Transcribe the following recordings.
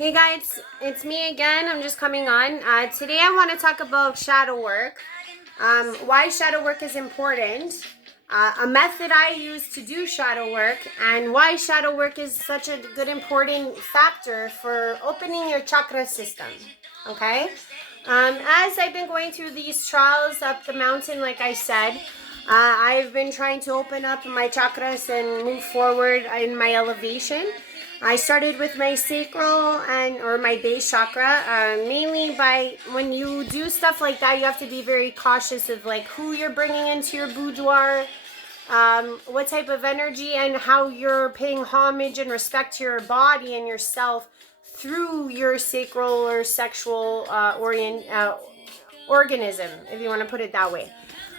Hey guys, it's me again. I'm just coming on. Today I want to talk about shadow work, why shadow work is important, a method I use to do shadow work, and why shadow work is such a good important factor for opening your chakra system. Okay? As I've been going through these trials up the mountain, like I said, I've been trying to open up my chakras and move forward in my elevation. I started with my sacral or my base chakra, mainly by when you do stuff like that, you have to be very cautious of like who you're bringing into your boudoir, what type of energy, and how you're paying homage and respect to your body and yourself through your sacral or sexual organism, if you want to put it that way.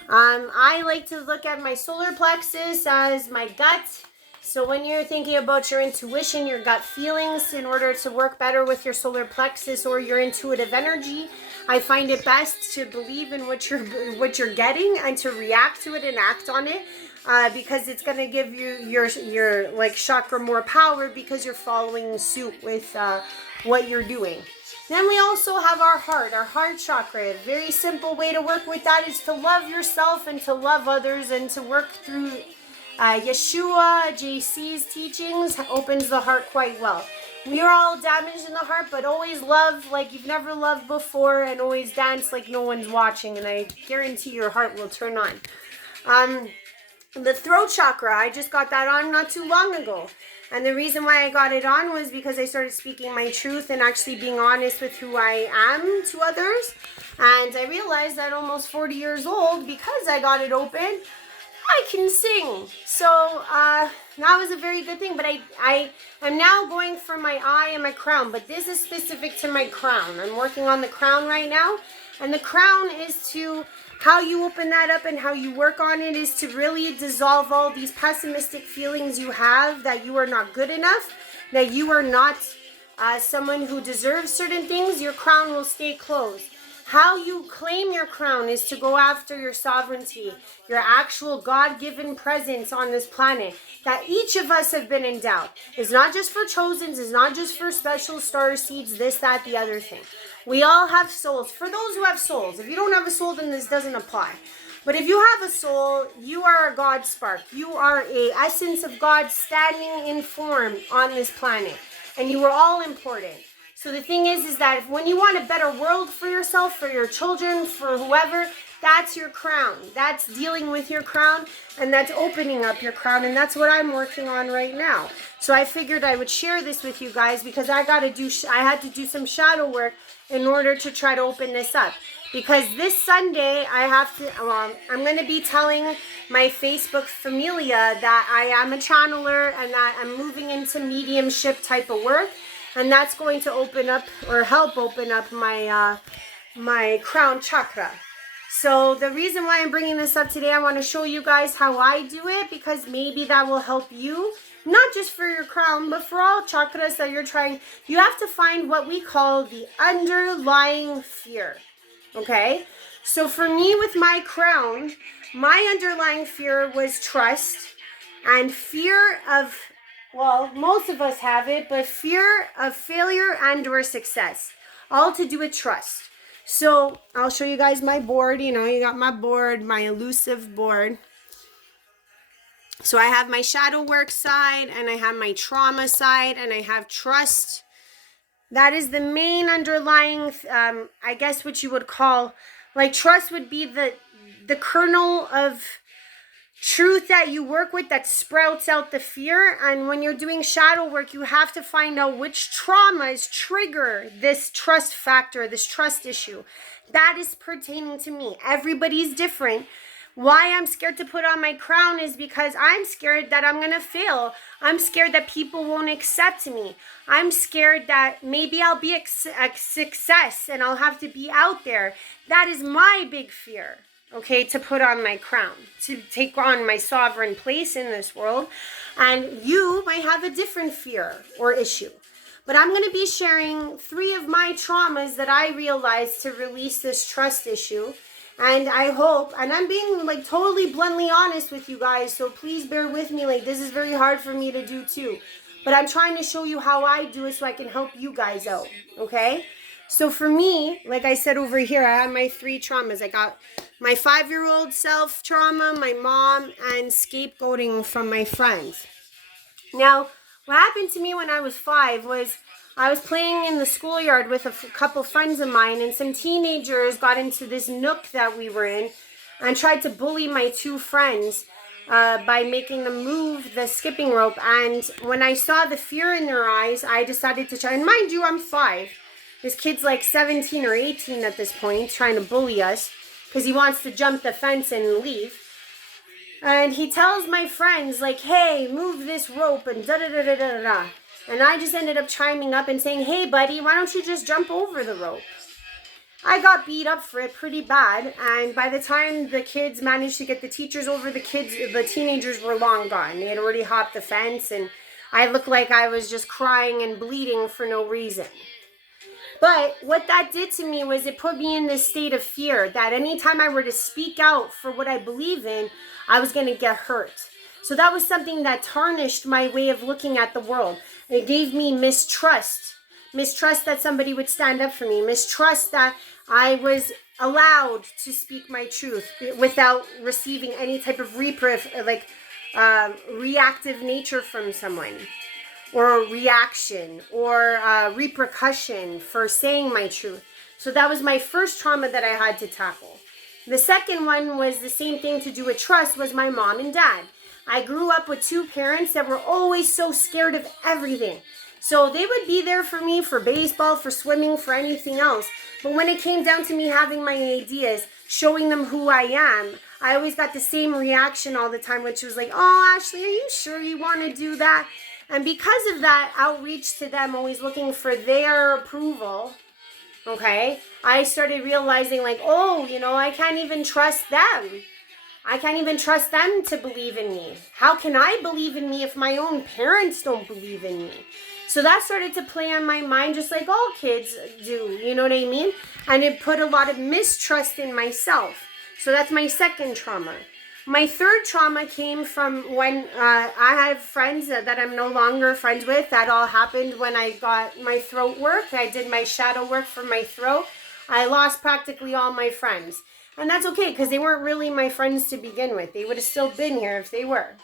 I like to look at my solar plexus as my gut. So when you're thinking about your intuition, your gut feelings, in order to work better with your solar plexus or your intuitive energy, I find it best to believe in what you're getting and to react to it and act on it, because it's going to give you your like chakra more power because you're following suit with what you're doing. Then we also have our heart chakra. A very simple way to work with that is to love yourself and to love others and to work through Yeshua, JC's teachings opens the heart quite well. We are all damaged in the heart, but always love like you've never loved before and always dance like no one's watching, and I guarantee your heart will turn on. The throat chakra, I just got that on not too long ago. And the reason why I got it on was because I started speaking my truth and actually being honest with who I am to others. And I realized that almost 40 years old, because I got it open, I can sing. So that was a very good thing. But I am now going for my eye and my crown. But this is specific to my crown. I'm working on the crown right now. And the crown is to, how you open that up and how you work on it is to really dissolve all these pessimistic feelings you have that you are not good enough, that you are not someone who deserves certain things. Your crown will stay closed. How you claim your crown is to go after your sovereignty, your actual God-given presence on this planet that each of us have been endowed. It's not just for chosens, it's not just for special star seeds, this, that, the other thing. We all have souls. For those who have souls, if you don't have a soul, then this doesn't apply. But if you have a soul, you are a God spark. You are a essence of God standing in form on this planet. And you are all important. So the thing is that when you want a better world for yourself, for your children, for whoever, that's your crown. That's dealing with your crown, and that's opening up your crown, and that's what I'm working on right now. So I figured I would share this with you guys because I had to do some shadow work in order to try to open this up. Because this Sunday, I'm going to be telling my Facebook familia that I am a channeler and that I'm moving into mediumship type of work. And that's going to open up or help open up my my crown chakra. So the reason why I'm bringing this up today, I want to show you guys how I do it, because maybe that will help you, not just for your crown, but for all chakras that you're trying. You have to find what we call the underlying fear. Okay? So for me with my crown, my underlying fear was trust and fear of, well, most of us have it, but fear of failure and or success. All to do with trust. So I'll show you guys my board. You know, you got my board, my elusive board. So I have my shadow work side, and I have my trauma side, and I have trust. That is the main underlying, I guess what you would call, like trust would be the kernel of truth that you work with that sprouts out the fear. And when you're doing shadow work, you have to find out which traumas trigger this trust factor, this trust issue. That is pertaining to me. Everybody's different. Why I'm scared to put on my crown is because I'm scared that I'm going to fail. I'm scared that people won't accept me. I'm scared that maybe I'll be a success and I'll have to be out there. That is my big fear. Okay, to put on my crown, to take on my sovereign place in this world. And you might have a different fear or issue. But I'm going to be sharing 3 of my traumas that I realized to release this trust issue. And I hope, and I'm being like totally bluntly honest with you guys, so please bear with me. Like, this is very hard for me to do too. but I'm trying to show you how I do it so I can help you guys out, okay? So for me, like I said over here, I have my 3 traumas. I got my 5-year-old self trauma, my mom, and scapegoating from my friends. Now, what happened to me when I was 5 was I was playing in the schoolyard with a couple friends of mine, and some teenagers got into this nook that we were in and tried to bully my 2 friends by making them move the skipping rope. And when I saw the fear in their eyes, I decided to try. And mind you, I'm 5. This kid's like 17 or 18 at this point, trying to bully us because he wants to jump the fence and leave. And he tells my friends, like, hey, move this rope and da-da-da-da-da-da. And I just ended up chiming up and saying, hey, buddy, why don't you just jump over the rope? I got beat up for it pretty bad. And by the time the kids managed to get the teachers over, the teenagers were long gone. They had already hopped the fence, and I looked like I was just crying and bleeding for no reason. But what that did to me was it put me in this state of fear that anytime I were to speak out for what I believe in, I was going to get hurt. So that was something that tarnished my way of looking at the world. It gave me mistrust that somebody would stand up for me, mistrust that I was allowed to speak my truth without receiving any type of reactive nature from someone, or reaction, or repercussion for saying my truth. So that was my first trauma that I had to tackle. The second one was the same thing to do with trust, was my mom and dad. I grew up with 2 parents that were always so scared of everything. So they would be there for me for baseball, for swimming, for anything else. But when it came down to me having my ideas, showing them who I am, I always got the same reaction all the time, which was like, oh, Ashley, are you sure you want to do that? And because of that outreach to them, always looking for their approval, okay, I started realizing like, oh, I can't even trust them. I can't even trust them to believe in me. How can I believe in me if my own parents don't believe in me? So that started to play on my mind, just like all kids do, you know what I mean? And it put a lot of mistrust in myself. So that's my second trauma. My third trauma came from when I have friends that I'm no longer friends with. That all happened when I got my throat work. I did my shadow work for my throat. I lost practically all my friends. And that's okay, because they weren't really my friends to begin with. They would have still been here if they were.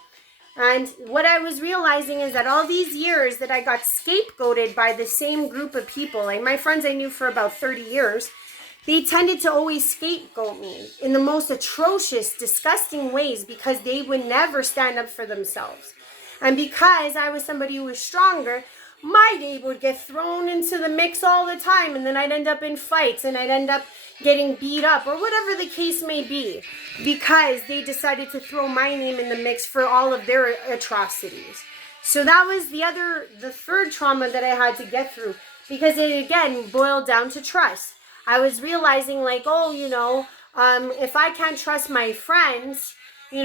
And what I was realizing is that all these years that I got scapegoated by the same group of people, like my friends I knew for about 30 years, they tended to always scapegoat me in the most atrocious, disgusting ways because they would never stand up for themselves. And because I was somebody who was stronger, my name would get thrown into the mix all the time, and then I'd end up in fights, and I'd end up getting beat up, or whatever the case may be, because they decided to throw my name in the mix for all of their atrocities. So that was the third trauma that I had to get through, because it again boiled down to trust. I was realizing like, oh, if I can't trust my friends, who's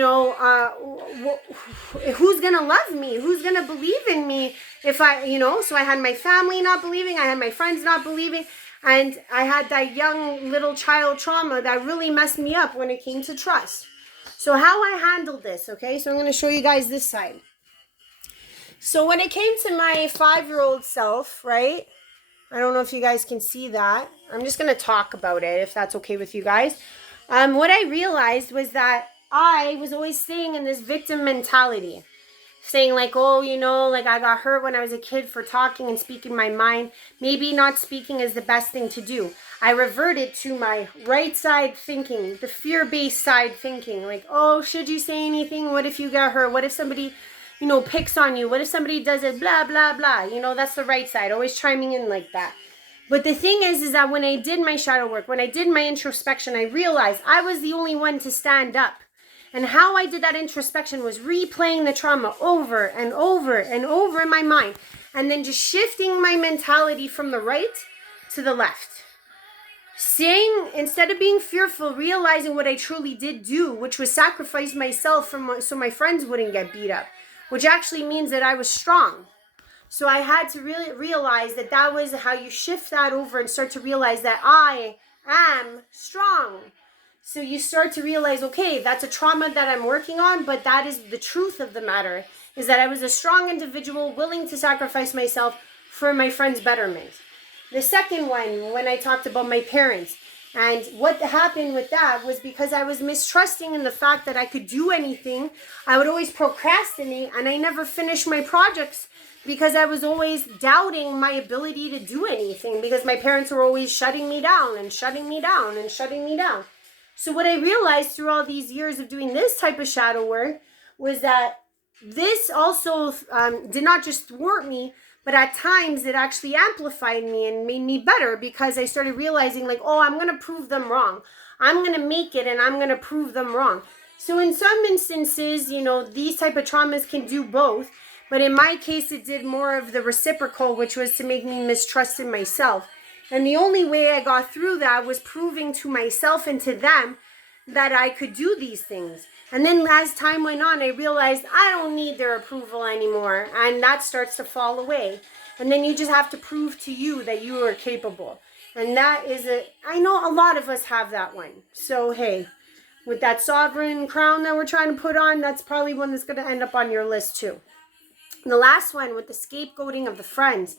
going to love me? Who's going to believe in me if so I had my family not believing, I had my friends not believing, and I had that young little child trauma that really messed me up when it came to trust. So how I handled this, okay? So I'm going to show you guys this side. So when it came to my 5-year-old self, right? I don't know if you guys can see that. I'm just going to talk about it if that's okay with you guys. What I realized was that I was always staying in this victim mentality. Saying like, oh, like I got hurt when I was a kid for talking and speaking my mind. Maybe not speaking is the best thing to do. I reverted to my right side thinking, the fear-based side thinking. Like, oh, should you say anything? What if you got hurt? What if somebody, picks on you? What if somebody does it? Blah, blah, blah. That's the right side. Always chiming in like that. But the thing is that when I did my shadow work, when I did my introspection, I realized I was the only one to stand up. And how I did that introspection was replaying the trauma over and over and over in my mind. And then just shifting my mentality from the right to the left. Saying, instead of being fearful, realizing what I truly did do, which was sacrifice myself so my friends wouldn't get beat up. Which actually means that I was strong. So I had to really realize that was how you shift that over and start to realize that I am strong. So you start to realize, okay, that's a trauma that I'm working on, but that is the truth of the matter, is that I was a strong individual willing to sacrifice myself for my friend's betterment. The second one, when I talked about my parents, and what happened with that was because I was mistrusting in the fact that I could do anything. I would always procrastinate, and I never finished my projects because I was always doubting my ability to do anything, because my parents were always shutting me down and shutting me down and shutting me down. So what I realized through all these years of doing this type of shadow work was that this also did not just thwart me, but at times it actually amplified me and made me better, because I started realizing like, oh, I'm going to prove them wrong. I'm going to make it and I'm going to prove them wrong. So in some instances, you know, these type of traumas can do both. But in my case, it did more of the reciprocal, which was to make me mistrust in myself. And the only way I got through that was proving to myself and to them that I could do these things. And then as time went on, I realized I don't need their approval anymore. And that starts to fall away. And then you just have to prove to you that you are capable. And that is I know a lot of us have that one. So, hey, with that sovereign crown that we're trying to put on, that's probably one that's going to end up on your list too. And the last one, with the scapegoating of the friends.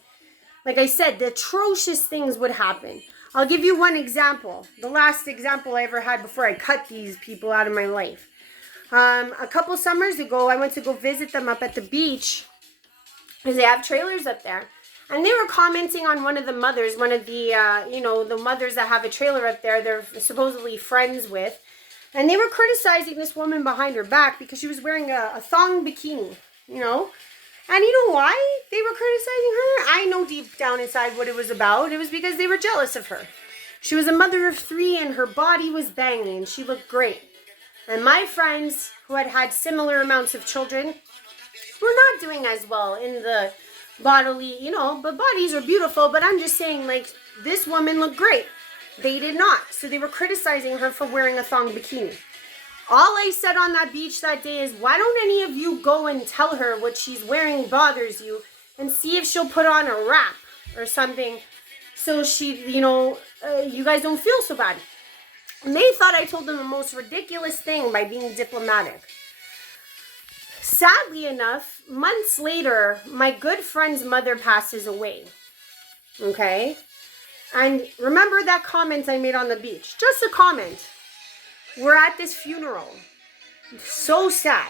Like I said, the atrocious things would happen. I'll give you one example. The last example I ever had before I cut these people out of my life. A couple summers ago, I went to go visit them up at the beach, because they have trailers up there. And they were commenting on one of the mothers, one of the, the mothers that have a trailer up there they're supposedly friends with. And they were criticizing this woman behind her back because she was wearing a thong bikini, you know. And you know why they were criticizing her? I know deep down inside what it was about. It was because they were jealous of her. She was a mother of 3 and her body was banging and she looked great. And my friends who had had similar amounts of children were not doing as well in the bodily, but bodies are beautiful. But I'm just saying, like, this woman looked great. They did not. So they were criticizing her for wearing a thong bikini. All I said on that beach that day is, why don't any of you go and tell her what she's wearing bothers you and see if she'll put on a wrap or something so she, you guys don't feel so bad. And they thought I told them the most ridiculous thing by being diplomatic. Sadly enough, months later, my good friend's mother passes away. Okay? And remember that comment I made on the beach? Just a comment. We're at this funeral. So sad.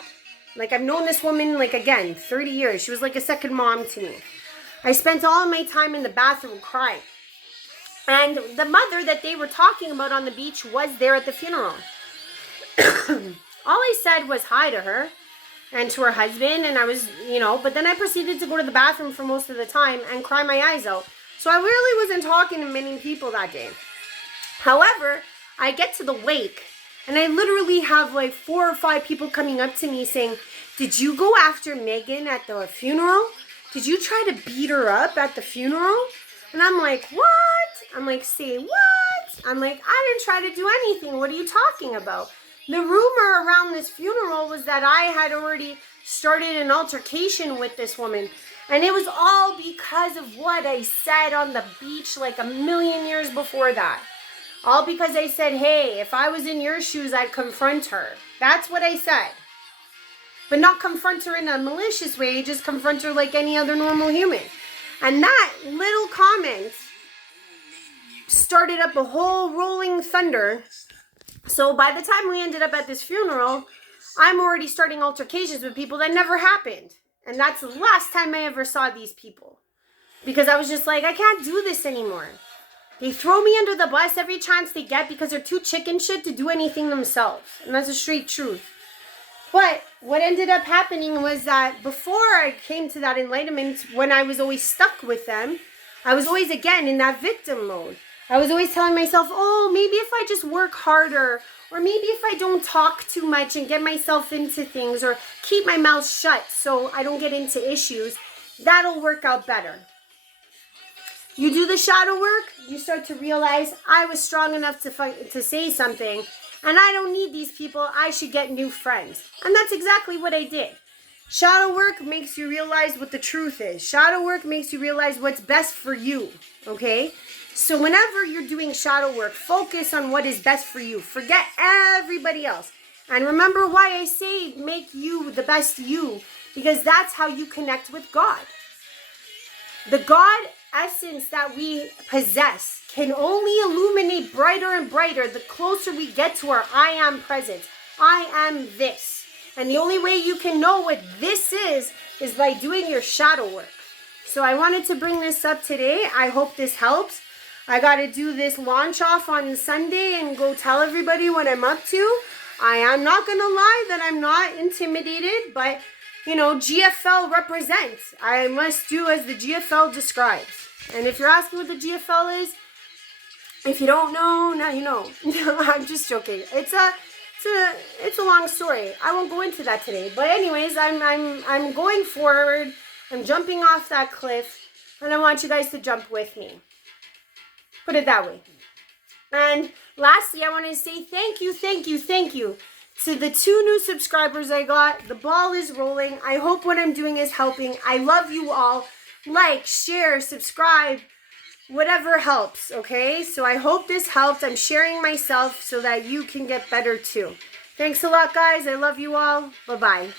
Like, I've known this woman, 30 years. She was like a second mom to me. I spent all my time in the bathroom crying. And the mother that they were talking about on the beach was there at the funeral. All I said was hi to her and to her husband. And I was, but then I proceeded to go to the bathroom for most of the time and cry my eyes out. So I really wasn't talking to many people that day. However, I get to the wake. And I literally have 4 or 5 people coming up to me saying, did you go after Megan at the funeral? Did you try to beat her up at the funeral? And I'm like, what? I'm like, say what? I'm like, I didn't try to do anything. What are you talking about? The rumor around this funeral was that I had already started an altercation with this woman. And it was all because of what I said on the beach like a million years before that. All because I said, hey, if I was in your shoes, I'd confront her. That's what I said. But not confront her in a malicious way, just confront her like any other normal human. And that little comment started up a whole rolling thunder. So by the time we ended up at this funeral, I'm already starting altercations with people that never happened. And that's the last time I ever saw these people. Because I was just like, I can't do this anymore. They throw me under the bus every chance they get because they're too chicken shit to do anything themselves. And that's the straight truth. But what ended up happening was that before I came to that enlightenment, when I was always stuck with them, I was always, again, in that victim mode. I was always telling myself, oh, maybe if I just work harder, or maybe if I don't talk too much and get myself into things, or keep my mouth shut so I don't get into issues, that'll work out better. You do the shadow work, you start to realize I was strong enough to say something, and I don't need these people. I should get new friends. And that's exactly what I did. Shadow work makes you realize what the truth is. Shadow work makes you realize what's best for you, okay? So whenever you're doing shadow work, focus on what is best for you. Forget everybody else. And remember why I say make you the best you. because that's how you connect with God. The God essence that we possess can only illuminate brighter and brighter the closer we get to our I am presence. I am this. And the only way you can know what this is by doing your shadow work. So I wanted to bring this up today. I hope this helps. I got to do this launch off on Sunday and go tell everybody what I'm up to. I am not going to lie that I'm not intimidated, but, you know, GFL represents. I must do as the GFL describes. And if you're asking what the GFL is, if you don't know, now you know. I'm just joking. It's a long story. I won't go into that today. But anyways, I'm going forward. I'm jumping off that cliff, and I want you guys to jump with me. Put it that way. And lastly, I want to say thank you to the 2 new subscribers I got. The ball is rolling. I hope what I'm doing is helping. I love you all. Like, share, subscribe, whatever helps, okay? So I hope this helped. I'm sharing myself so that you can get better too. Thanks a lot, guys. I love you all. Bye-bye.